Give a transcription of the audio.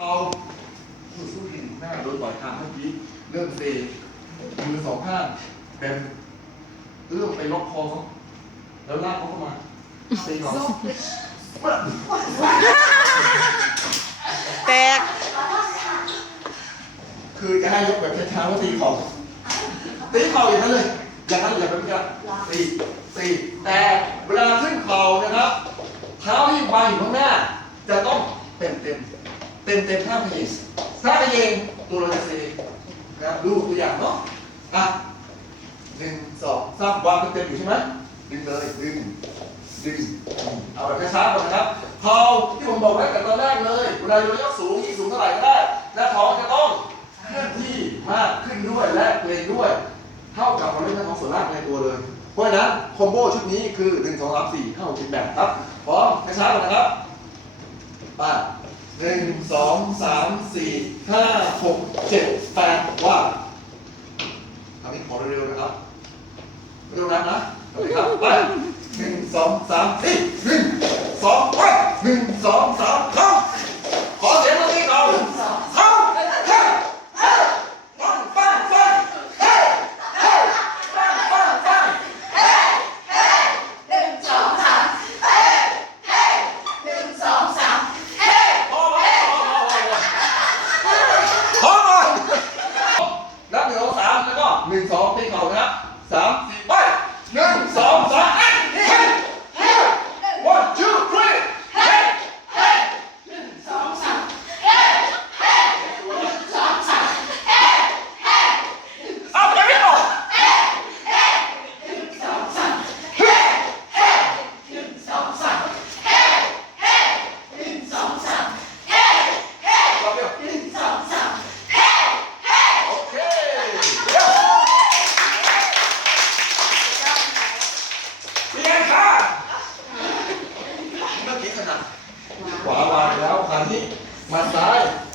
เอาสู้สู้หินหน้าโดนต่อยคางเมื่อกี้เริ่มเซมือสองข้างแบนเอื้อมไปล็อกคอเขาแล้วลากเขาเข้ามาตีเขาแตก คือจะให้ยกแบบช้าๆว่าตีเข่าตีเข่าอย่างนั้นเลย อย่างนั้นเลยแบบนี้ตีตีแต่เวลาขึ้นเข่านะครับ เท้าที่วางอยู่ข้างหน้า จะต้องเต็มเต็ม เต็มเต็มท่าพเยงถ้าพเยงตัวเราจะเซนะดูตัวอย่างเนาะอะหนึ่งสองสามวางเต็มๆอยู่ใช่ไหมดึงเลยดึงดึงเอาแบบช้าๆก่อนนะครับเข่าที่ผมบอกไว้แต่ตอนแรกเลยเวลาเรายกสูงยิ่งสูงเท่าไหร่ก็ได้หน้าท้องจะต้องเคลื่อนที่มากขึ้นด้วยและเกรงด้วย เท่ากับเราเล่นหน้าท้องส่วนล่างในตัวเลยเพราะฉะนั้นคอมโบชุดนี้คือ1 2 3 4 5 6 7 8ครับพร้อมช้าๆก่อนนะครับไป้า หนึ่งสองสามสี่ห้าหกเจ็ดแปดว่าคราวนี้ขอเร็วๆนะครับเร็วนะนะโอเคครับไปหนึ่งสองสามสี่หนึ่งสองไปหนึ่งสองสามเข้าขอเสียงตรงนี้ก่อนเข้าเฮ้ยเฮ้ยปังปังปังเฮ้เฮ้ยปังปังปังเฮ้เฮ้หนึ่งสองสามเฮ้เฮ้หนึ่งสองสามเฮ้ พอพอพอพอพอพอนับหนึ่งสองสามแล้วก็หนึ่งสองตีเข่านะครับสามสี่ไปหนึ่งสองสามเฮ้ยเฮ้ยเฮ้ย one two three เฮ้ยเฮ้ย หนึ่งสองสามเฮ้เฮ้หนึ่งสองสามเฮ้เฮ้ เอาไปไม่ออก หนึ่งสองสามเฮ้เฮ้หนึ่งสองสามเฮ้เฮ้หนึ่งสองสามเฮ้เฮ้ รอบเดียว หนึ่งสองสามเฮ้เฮ้ โอเคเดี๋ยวเปลี่ยนค่ะ เมื่อกี้ขนาดขวาวางแล้วคราวนี้มาซ้ายมาซ้าย